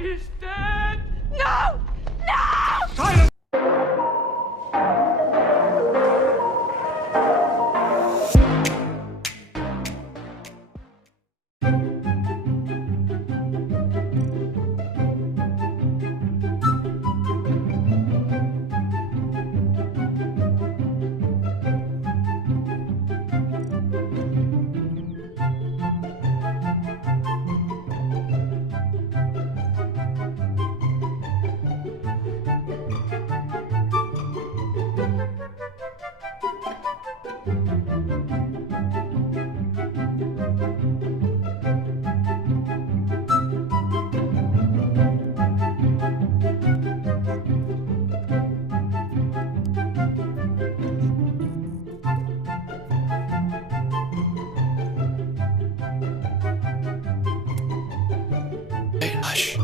is dead! No! No! Silence! Hey, hush.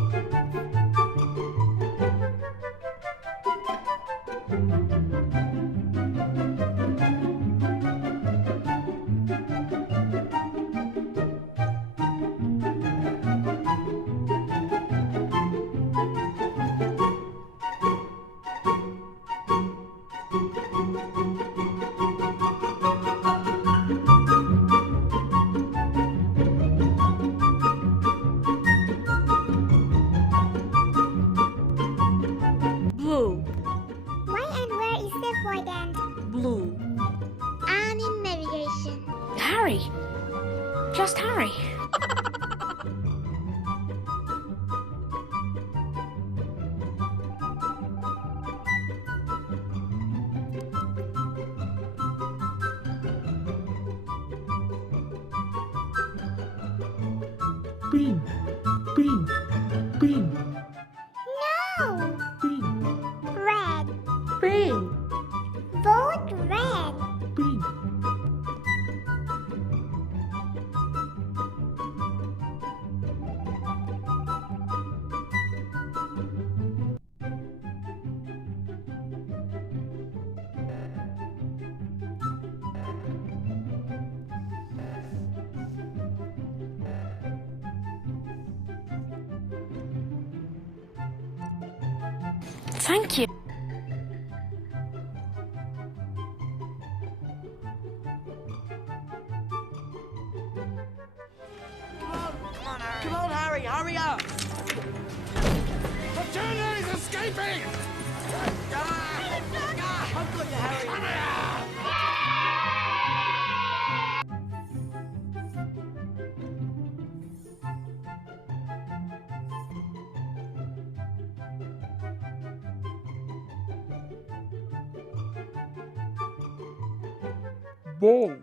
Blue. Why and where is the void end? Blue. And in navigation. Harry. Just Harry. Green. Green. Green. No! Green. Red. Green. Vote red. Green. Thank you. Come on, Harry, hurry up! The turner is escaping! I've got you, Harry. Ball.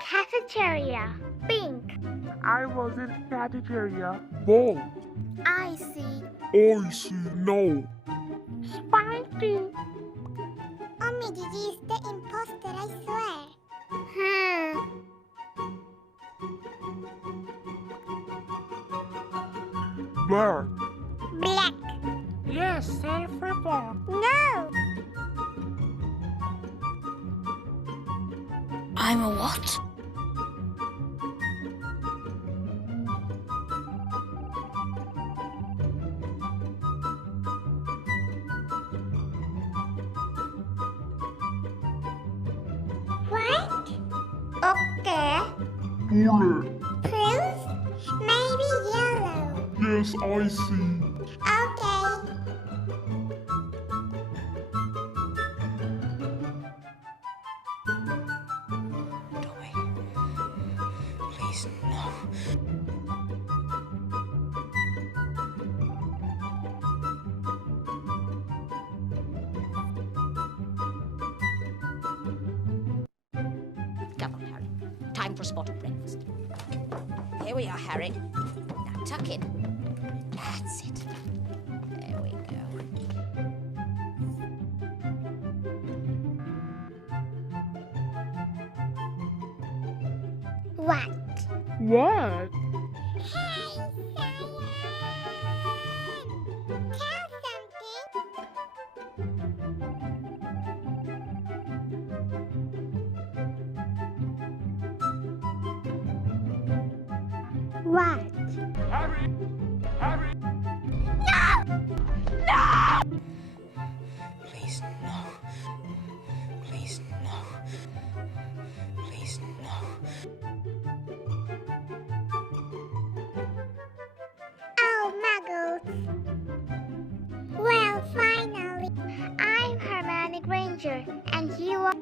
Cafeteria. Pink. I was in cafeteria. Ball. I see. I see. No. Spiky. Omni Gigi is the imposter, I swear. Black. Black. Yes, self-report. No. I'm a what? White. Okay. Bullet. Prince. Maybe yellow. Yes, I see. Okay. Tommy. Please, no. Come on, Harry. Time for a spot of breakfast. Here we are, Harry. Now tuck in. That's it. There we go. What? What? Hey, Cyan! Tell something. Harry! Harry! manager, and you are.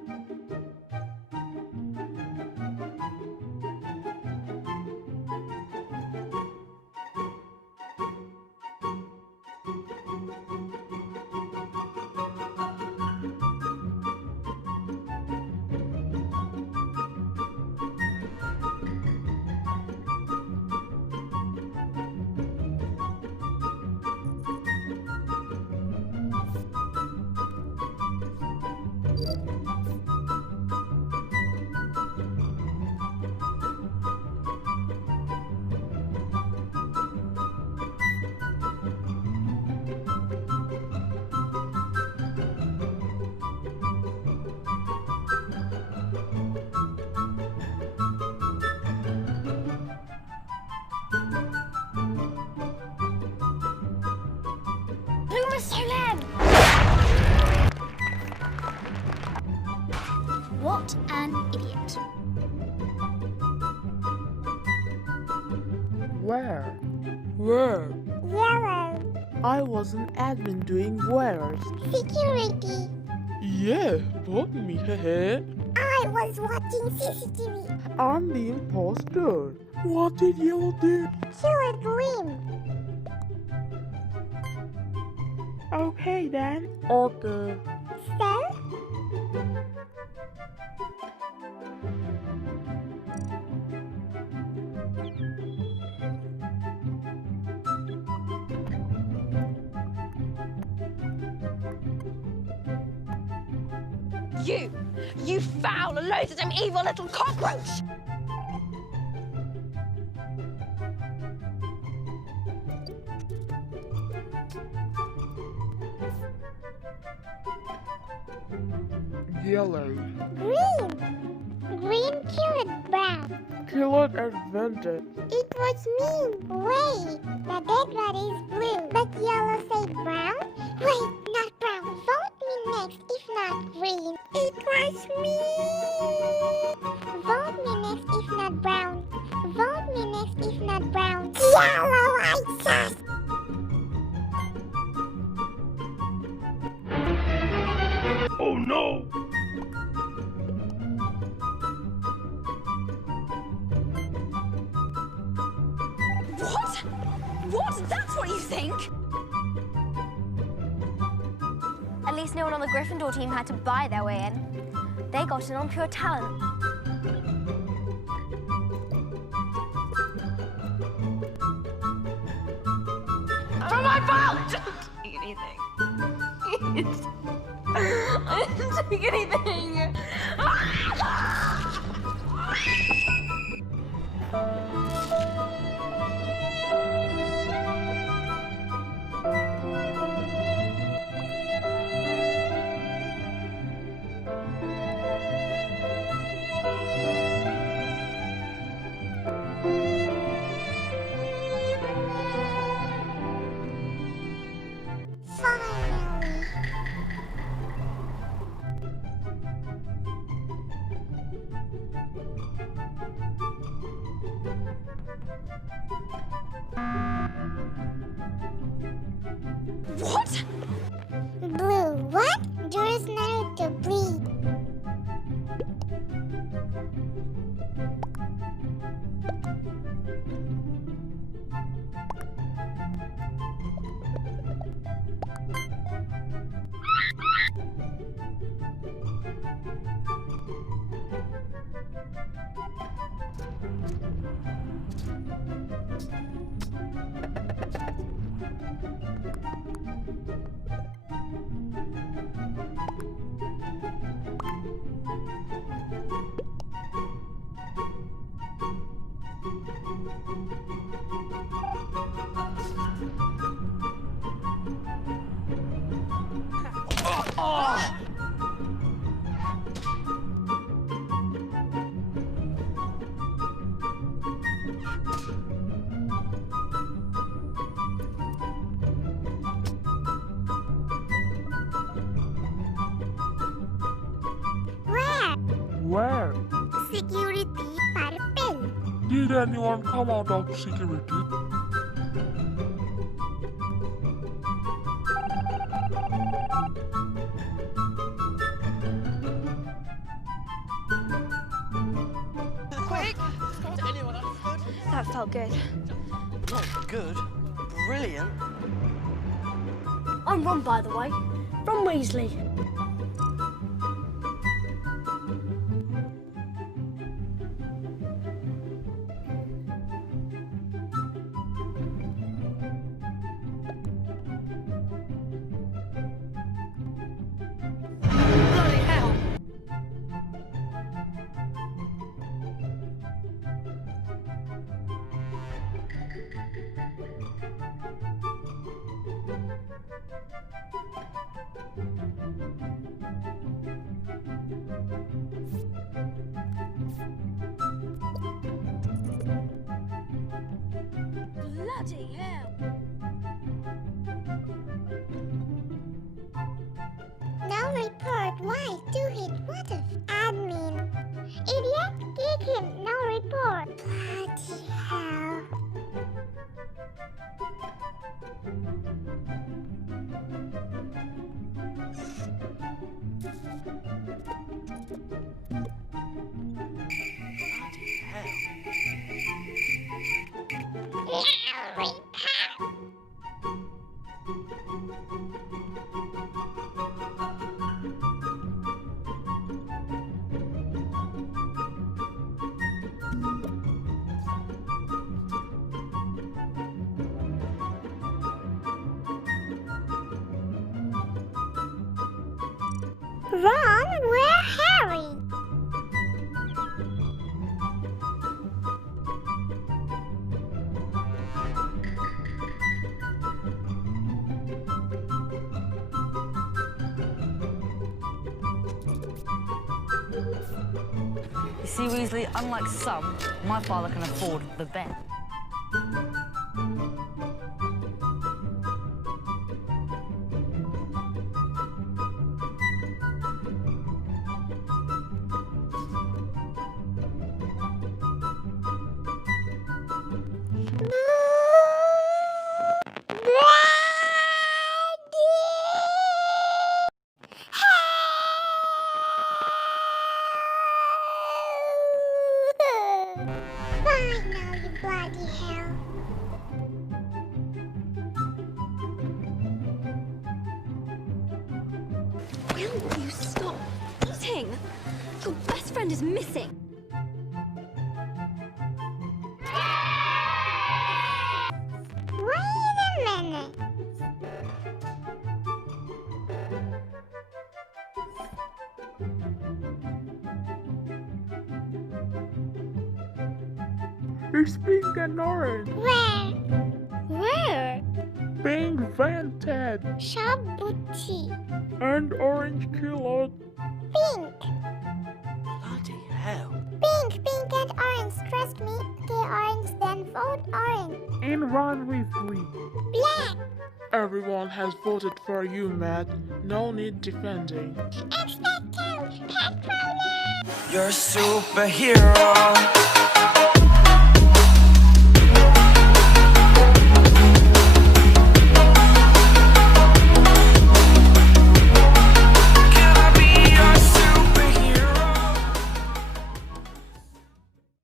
What an idiot. Where? Where? Yellow. I was an admin doing wares. Security. Yeah, but me, hehe. I was watching CCTV. I'm the imposter. What did you do? Kill a dream. Okay then. Okay. So? You foul, loathsome, evil little cockroach! Yellow. Green. Green killed brown. Kill it and vent it. It was me. Wait, the dead body is blue, but yellow said brown? Wait, not brown. Vote me next, if not green. It was me. Vote me next, if not brown. Vote me next, if not brown. Yellow, I said. Oh no! What? What? That's what you think? At least no one on the Gryffindor team had to buy their way in. They got in on pure talent. For my fault! I didn't take anything. I didn't take What? Blue, what? There is no to bleed. Where? Security purple. Did anyone come out of security? felt good. Not good. Brilliant. I'm Ron, by the way. Ron Weasley. Bloody hell! Bloody hell! No report. Why? Two-hit. What if? Admin. Idiot. Kick him. No report. Bloody hell. Bloody hell. Ron, where Harry? You see, Weasley, unlike some, my father can afford the bet. Fine now, you bloody hell. Will you stop eating? Your best friend is missing. Wait a minute. It's pink and orange. Where? Where? Pink vented Shop booty. and orange colored. Pink. Bloody hell. Pink, pink and orange. Trust me. Okay, orange, then vote orange. And Ron Weasley. Black. Everyone has voted for you, Matt. No need defending. Expecto Patronum. You're a superhero.